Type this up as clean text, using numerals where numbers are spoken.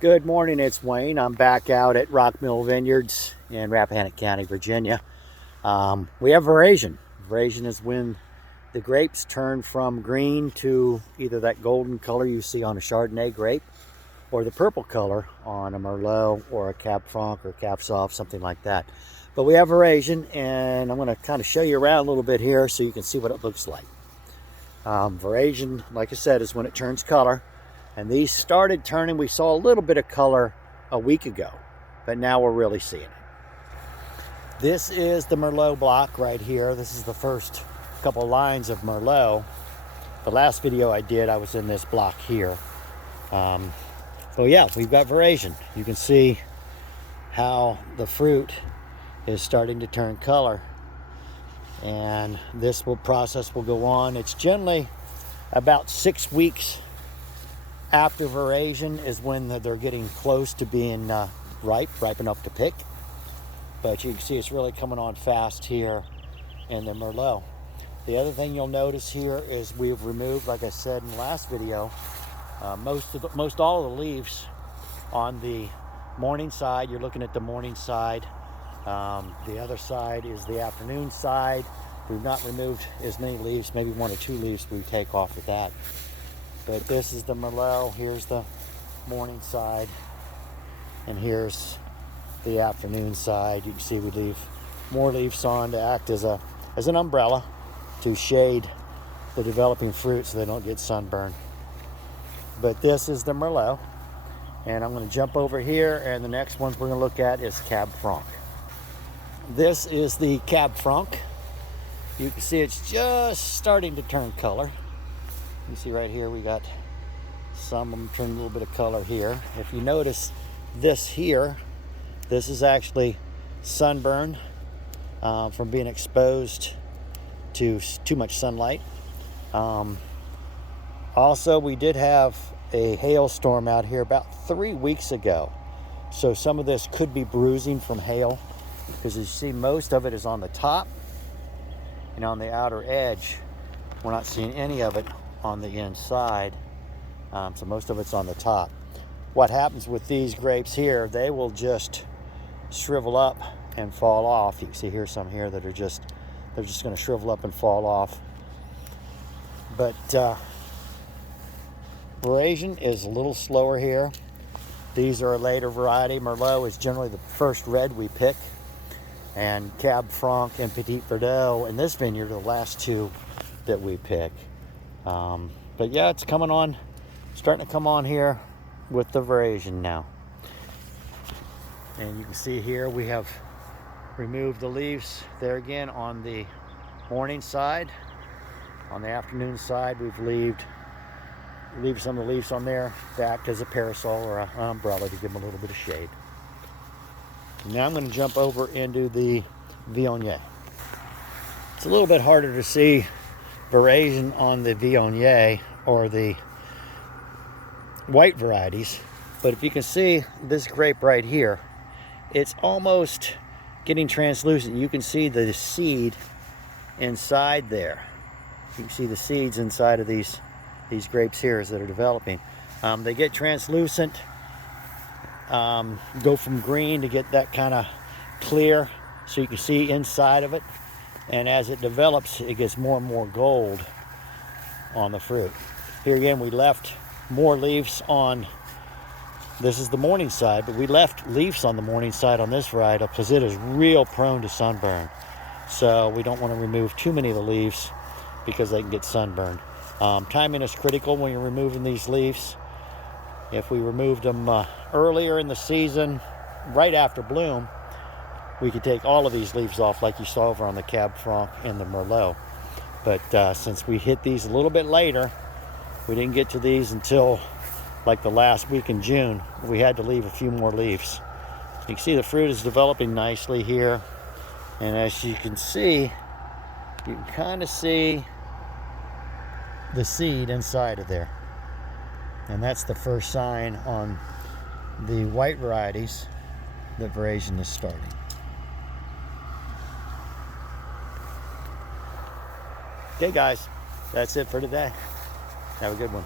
Good morning, it's Wayne. I'm back out at Rock Mill Vineyards in Rappahannock County, Virginia. We have verasion. Verasion is when the grapes turn from green to either that golden color you see on a Chardonnay grape or the purple color on a Merlot or a Cab Franc or Cab Sauv, something like that. But we have verasion, and I'm going to kind of show you around a little bit here so you can see what it looks like. Verasion, like I said, is when it turns color. And these started turning, we saw a little bit of color a week ago, but now we're really seeing it. This is the Merlot block right here. This is the first couple lines of Merlot. The last video I did, I was in this block here. So yeah, we've got verasion. You can see how the fruit is starting to turn color. And this process will go on. It's generally about 6 weeks after verasion is when they're getting close to being ripe enough to pick. But you can see it's really coming on fast here in the Merlot. The other thing you'll notice here is we've removed, like I said in the last video, most all of the leaves on the morning side. You're looking at the morning side. The other side is the afternoon side. We've not removed as many leaves, maybe 1 or 2 leaves we take off of that. But this is the Merlot. Here's the morning side, and here's the afternoon side. You can see we leave more leaves on to act as an umbrella to shade the developing fruit so they don't get sunburned. But this is the Merlot, and I'm going to jump over here, and the next ones we're going to look at is Cab Franc. This is the Cab Franc. You can see it's just starting to turn color. You see right here we got some of them turning a little bit of color here. If you notice this here, this is actually sunburn from being exposed to too much sunlight. Also, we did have a hailstorm out here about 3 weeks ago. So some of this could be bruising from hail, because you see most of it is on the top and on the outer edge. We're not seeing any of it on the inside, so most of it's on the top. What happens with these grapes here, they will just shrivel up and fall off. You can see here some here that are just going to shrivel up and fall off. But verasion is a little slower here. These are a later variety. Merlot is generally the first red we pick, and Cab Franc and Petit Verdot in this vineyard are the last 2 that we pick. But yeah, it's coming on, starting to come on here with the verasion now. And you can see here we have removed the leaves there again on the morning side. On the afternoon side, we've leave some of the leaves on there to act as a parasol or an umbrella to give them a little bit of shade. Now I'm going to jump over into the Viognier. It's a little bit harder to see verasion on the Viognier or the white varieties, but if you can see this grape right here, it's almost getting translucent. You can see the seed inside there. You can see the seeds inside of these grapes here that are developing. They get translucent, go from green to get that kind of clear so you can see inside of it. And as it develops, it gets more and more gold on the fruit. Here again, we left more leaves on, this is the morning side, but we left leaves on the morning side on this variety because it is real prone to sunburn. So we don't want to remove too many of the leaves because they can get sunburned. Timing is critical when you're removing these leaves. If we removed them earlier in the season, right after bloom, we could take all of these leaves off like you saw over on the Cab Franc and the Merlot. But since we hit these a little bit later, we didn't get to these until like the last week in June. We had to leave a few more leaves. You can see the fruit is developing nicely here. And as you can see, you can kind of see the seed inside of there. And that's the first sign on the white varieties that verasion is starting. Okay guys, that's it for today. Have a good one.